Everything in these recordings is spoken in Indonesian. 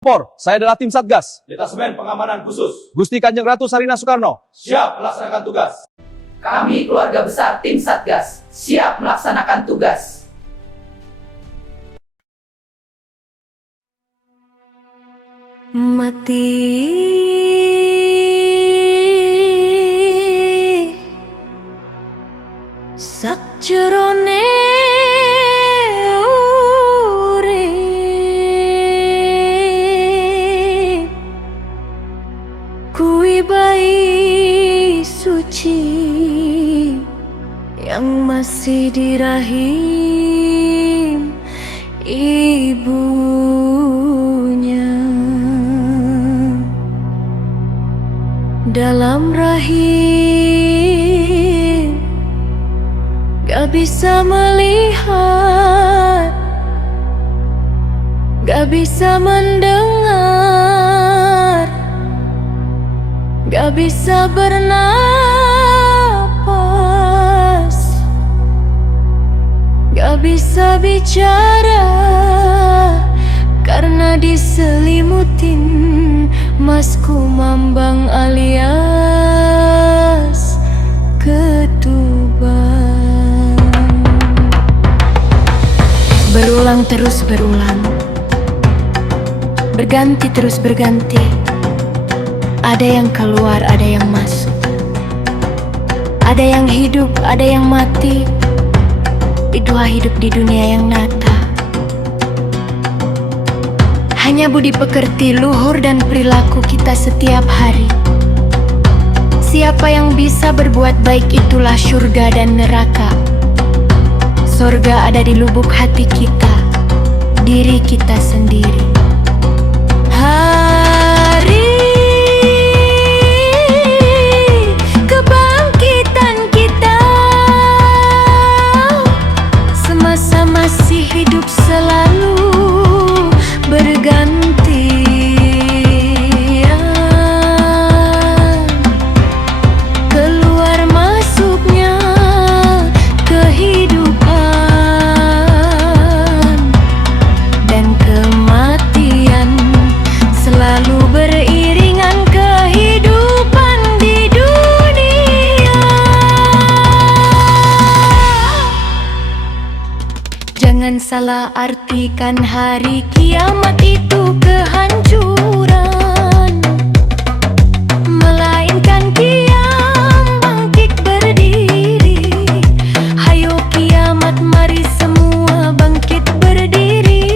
Saya adalah tim Satgas. Detasemen Pengamanan Khusus. Gusti Kanjeng Ratu Sarina Soekarno. Siap melaksanakan tugas. Kami keluarga besar tim Satgas, siap melaksanakan tugas. Mati sakjerone urip kui bayi suci yang masih di rahim ibunya. Dalam rahim gak bisa melihat, gak bisa mendengar, gak bisa bernapas, gak bisa bicara karena diselimutin Masku Mambang alias ketuban. Berulang terus berulang, berganti terus berganti. Ada yang keluar, ada yang masuk, ada yang hidup, ada yang mati. Dua hidup di dunia yang nyata. Hanya budi pekerti, luhur dan perilaku kita setiap hari. Siapa yang bisa berbuat baik itulah surga dan neraka. Surga ada di lubuk hati kita, diri kita sendiri. Hari kebangkitan kita, semasa masih hidup selalu bergantian. Keluar masuknya kehidupan dan kematian selalu beriringan kehidupan di dunia. Jangan salah artikan hari kiamat itu kehancuran, melainkan kiam bangkit berdiri. Hayo kiamat, mari semua bangkit berdiri.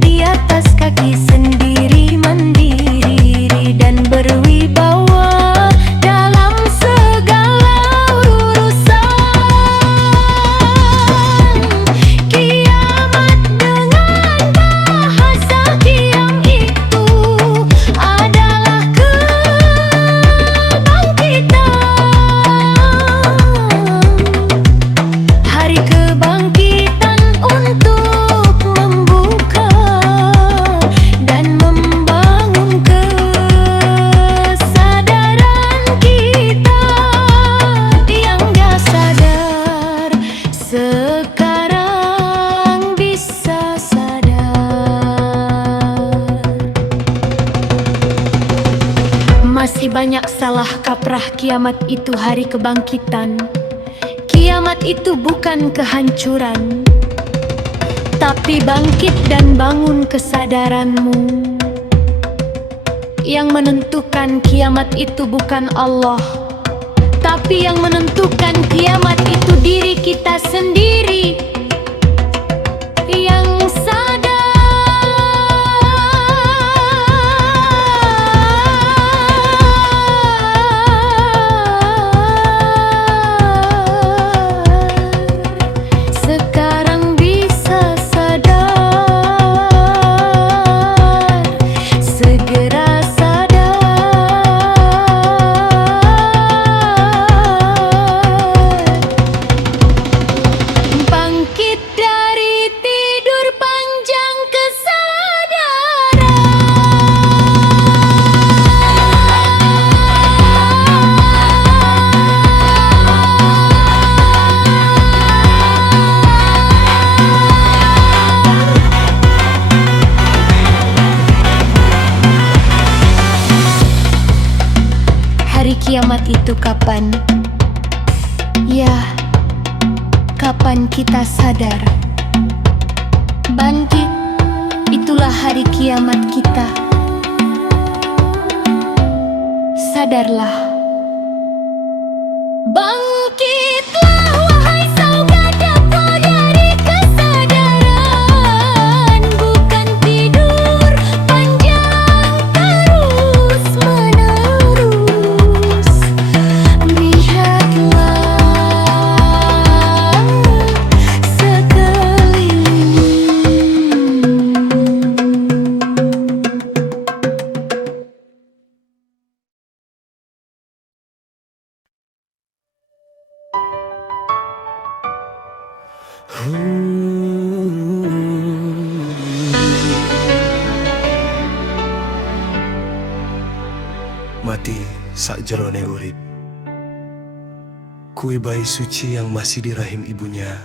Di atas kaki sendiri, mandiri dan berwibawa dalam segala urusan. Kiamat dengan bahasa kiam itu adalah kebangkitan. Hari kebangkitan untuk membuka dan membangun kesadaran kita yang gak sadar sekarang bisa sadar. Masih banyak salah kaprah kiamat itu hari kebangkitan. Kiamat itu bukan kehancuran, tapi bangkit dan bangun kesadaranmu. Yang menentukan kiamat itu bukan Allah, tapi yang menentukan kiamat itu diri kita sendiri yang sekarang bisa sadar, segera sadar. kiamat itu kapan? Ya, kapan kita sadar? Bangkit, itulah hari kiamat kita. Sadarlah. Bangkitlah wahai saudara dari kesadaran, bukan tidur panjang terus menerus. Lihatlah sekeliling. Mati sak jerone urip, kue bayi suci yang masih di rahim ibunya.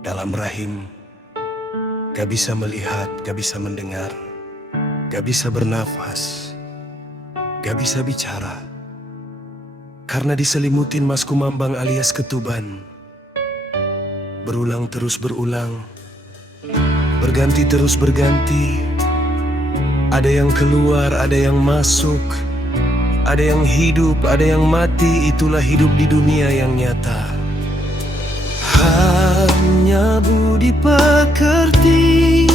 Dalam rahim, gak bisa melihat, gak bisa mendengar, gak bisa bernafas, gak bisa bicara, karena diselimutin mas kumambang alias ketuban. Berulang terus berulang, berganti terus berganti. Ada yang keluar, ada yang masuk, ada yang hidup, ada yang mati. Itulah hidup di dunia yang nyata. Hanya budi pekerti,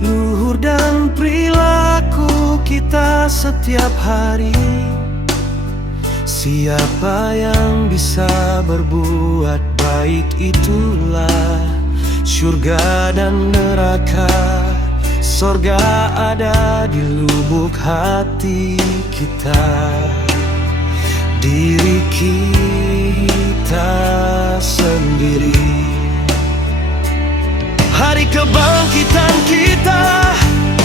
luhur dan perilaku kita setiap hari. Siapa yang bisa berbuat baik, itulah surga dan neraka. Sorga ada di lubuk hati kita, diri kita sendiri. Hari kebangkitan kita,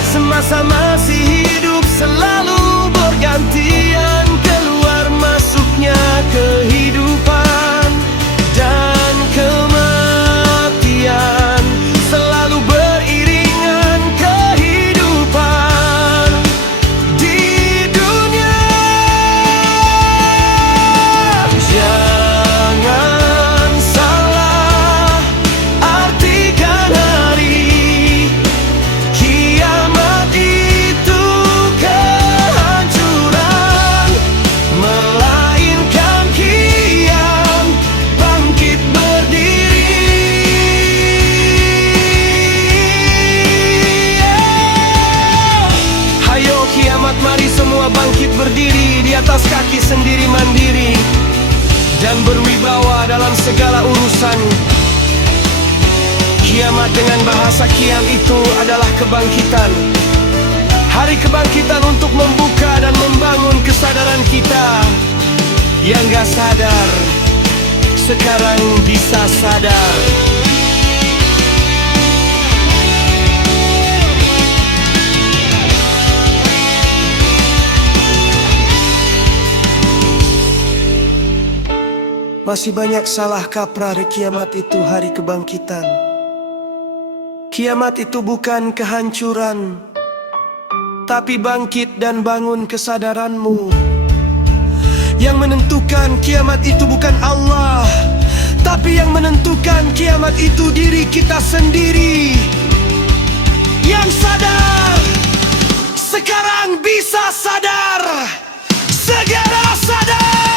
semasa masih hidup selalu bergantian. Keluar masuknya kehidupan dan kematian selalu beriringan. Kehidupan di dunia, jangan salah artikan hari kiamat itu kehancuran, melainkan kiam bangkit berdiri. Hayo kiamat, mari semua bangkit berdiri di atas kaki sendiri mandiri dan berwibawa dalam segala urusan. Kiamat dengan bahasa kiam itu adalah kebangkitan. Hari kebangkitan untuk membuka dan membangun kesadaran kita. Yang gak sadar, sekarang bisa sadar. Masih banyak salah kaprah di kiamat itu hari kebangkitan. Kiamat itu bukan kehancuran, tapi bangkit dan bangun kesadaranmu. Yang menentukan kiamat itu bukan Allah, tapi yang menentukan kiamat itu diri kita sendiri. Yang sadar, sekarang bisa sadar. Segera sadar.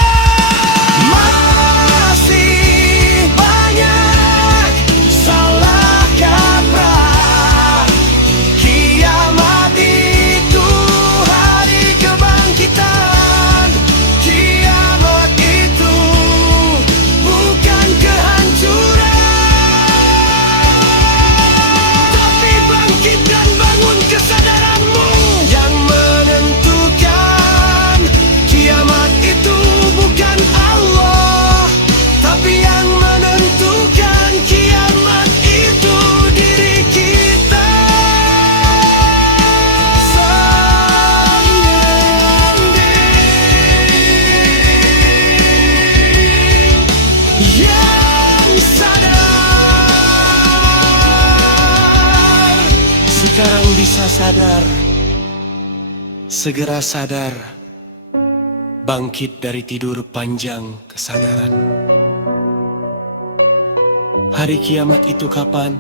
Masih banyak salah kaprah. Kiamat itu hari kebangkitan. Kiamat itu bukan kehancuran, tapi bangkit dan bangun kesadaranmu. Yang menentukan kiamat itu bukan Allah, tapi yang menentukan kiamat itu diri kita sendiri. Yang sadar, sekarang bisa sadar. Segera sadar. bangkit dari tidur panjang kesadaran. Hari kiamat itu kapan?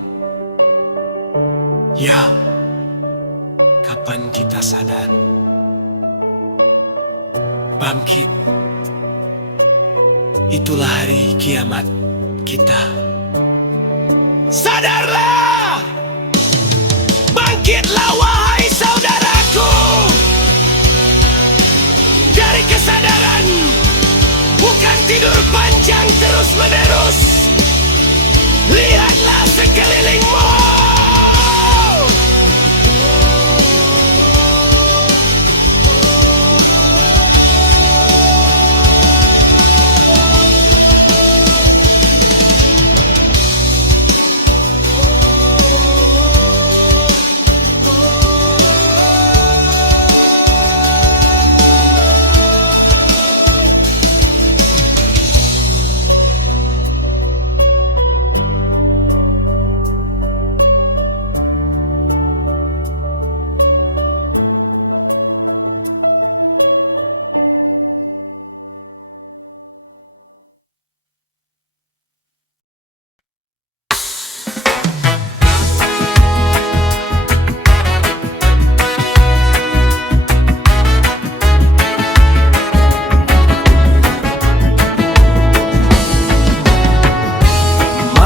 Ya, kapan kita sadar? Bangkit, itulah hari kiamat kita. Sadarlah! Bangkitlah wahai saudaraku! Dari kesadaran, bukan tidur panjang terus-menerus. Lihatlah sekelilingmu.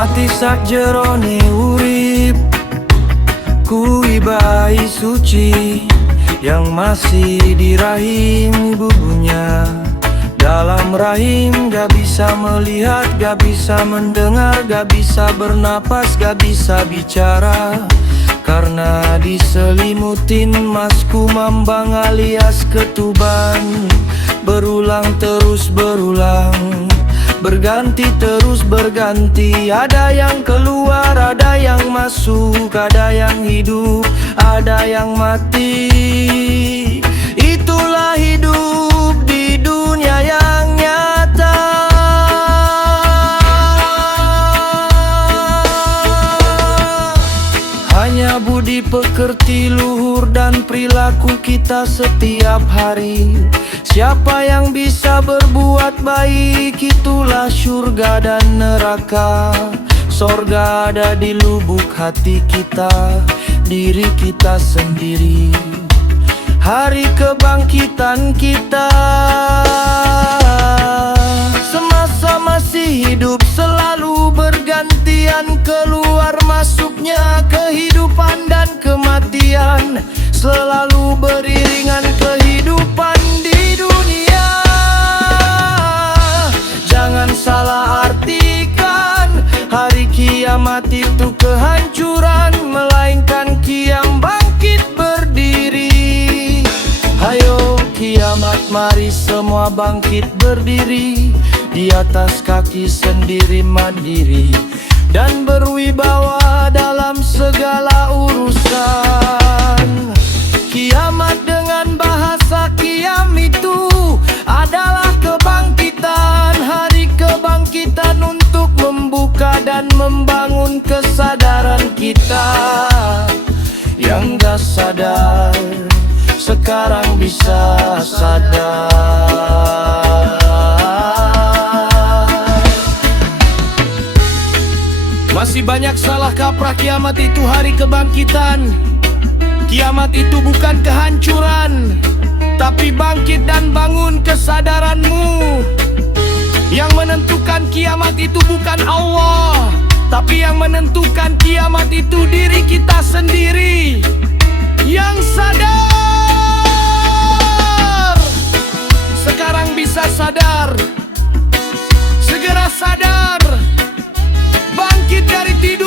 Mati sak jerone urip, kui bayi suci yang masih di rahim ibunya. Dalam rahim gak bisa melihat, gak bisa mendengar, gak bisa bernapas, gak bisa bicara. Karena diselimutin masku mambang alias ketuban. Berulang terus berulang, berganti terus berganti. Ada yang keluar, ada yang masuk, ada yang hidup, ada yang mati. Itulah hidup di dunia yang nyata. Hanya budi pekerti luhur dan perilaku kita setiap hari. Siapa yang bisa berbuat baik, itulah surga dan neraka. Sorga ada di lubuk hati kita, diri kita sendiri. Hari kebangkitan kita. Semasa masih hidup selalu bergantian, keluar masuknya kehidupan dan kematian. Selalu beriringan kehidupan di dunia. Jangan salah artikan hari kiamat itu kehancuran, melainkan kiam bangkit berdiri. Hayo kiamat, mari semua bangkit berdiri di atas kaki sendiri mandiri dan berwibawa dalam segala urusan. Kiamat dengan bahasa kiam itu adalah kebangkitan. Hari kebangkitan untuk membuka dan membangun kesadaran kita. Yang gak sadar sekarang bisa sadar. Masih banyak salah kaprah kiamat itu hari kebangkitan. Kiamat itu bukan kehancuran, tapi bangkit dan bangun kesadaranmu. Yang menentukan kiamat itu bukan Allah, tapi yang menentukan kiamat itu diri kita sendiri. Yang sadar sekarang bisa sadar. Segera sadar, bangkit dari tidur.